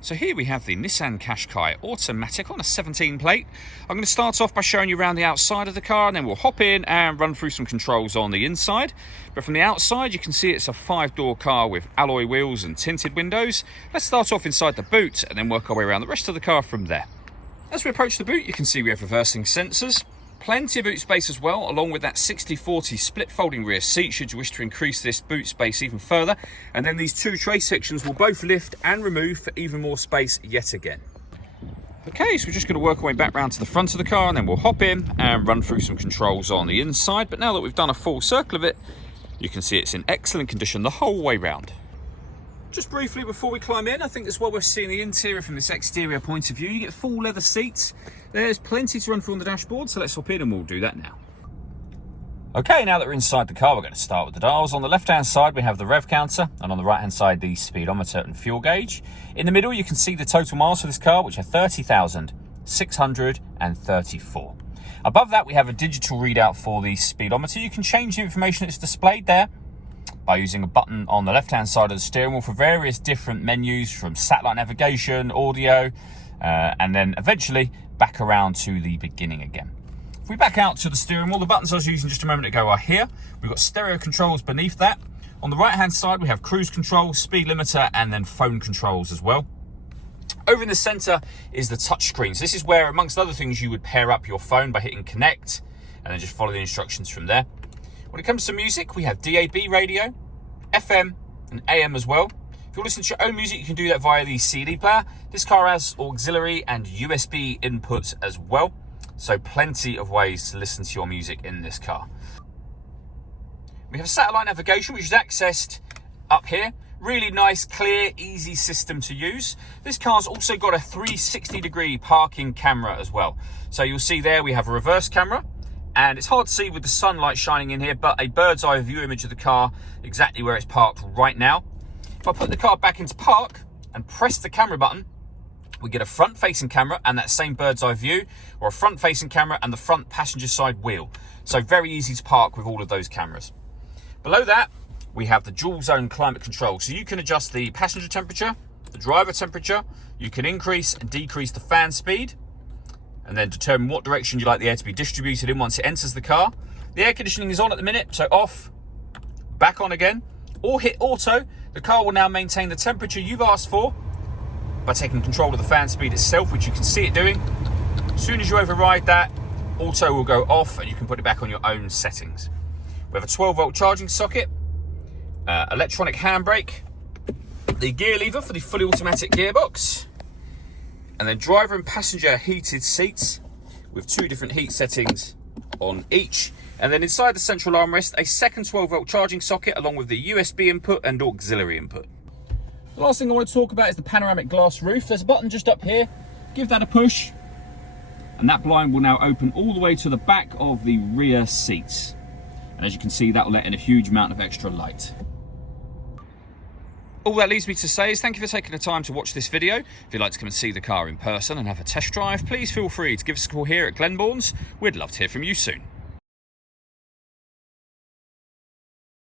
So here we have the Nissan Qashqai automatic on a 17 plate. I'm going to start off by showing you around the outside of the car, and then we'll hop in and run through some controls on the inside. But from the outside you can see it's a 5-door car with alloy wheels and tinted windows. Let's start off inside the boot and then work our way around the rest of the car from there. As we approach the boot, you can see we have reversing sensors. Plenty of boot space as well, along with that 60/40 split folding rear seat should you wish to increase this boot space even further. And then these two tray sections will both lift and remove for even more space yet again. Okay, so we're just going to work our way back round to the front of the car, and then we'll hop in and run through some controls on the inside. But now that we've done a full circle of it, you can see it's in excellent condition the whole way round. Just briefly before we climb in, I think that's what we're seeing the interior from this exterior point of view. You get full leather seats. There's plenty to run through on the dashboard, so let's hop in and we'll do that now. Okay, now that we're inside the car, we're going to start with the dials. On the left-hand side, we have the rev counter, and on the right-hand side, the speedometer and fuel gauge. In the middle, you can see the total miles for this car, which are 30,634. Above that, we have a digital readout for the speedometer. You can change the information that's displayed there by using a button on the left-hand side of the steering wheel for various different menus, from satellite navigation, audio, and then eventually back around to the beginning again. If we back out to the steering wheel, the buttons I was using just a moment ago are here. We've got stereo controls beneath that. On the right-hand side, we have cruise control, speed limiter, and then phone controls as well. Over in the center is the touch screen. So this is where, amongst other things, you would pair up your phone by hitting connect and then just follow the instructions from there. When it comes to music, we have DAB radio, FM, and AM as well. If you listen to your own music, you can do that via the CD player. This car has auxiliary and USB inputs as well, so plenty of ways to listen to your music in this car. We have satellite navigation, which is accessed up here. Really nice, clear, easy system to use. This car's also got a 360-degree parking camera as well. So you'll see there we have a reverse camera, and it's hard to see with the sunlight shining in here, but a bird's eye view image of the car exactly where it's parked right now. If I put the car back into park and press the camera button, we get a front-facing camera and that same bird's eye view, or a front-facing camera and the front passenger side wheel. So very easy to park with all of those cameras. Below that, we have the dual zone climate control. So you can adjust the passenger temperature, the driver temperature, you can increase and decrease the fan speed, and then determine what direction you like the air to be distributed in once it enters the car. The air conditioning is on at the minute, so off, back on again, or hit auto. The car will now maintain the temperature you've asked for by taking control of the fan speed itself, which you can see it doing. As soon as you override that, auto will go off and you can put it back on your own settings. We have a 12-volt charging socket, electronic handbrake, the gear lever for the fully automatic gearbox, and then driver and passenger heated seats with 2 different heat settings on each. And then inside the central armrest, a second 12-volt charging socket along with the USB input and auxiliary input. The last thing I want to talk about is the panoramic glass roof. There's a button just up here. Give that a push, and that blind will now open all the way to the back of the rear seats. And as you can see, that will let in a huge amount of extra light. All that leaves me to say is thank you for taking the time to watch this video. If you'd like to come and see the car in person and have a test drive, please feel free to give us a call here at Glenbourne's. We'd love to hear from you soon.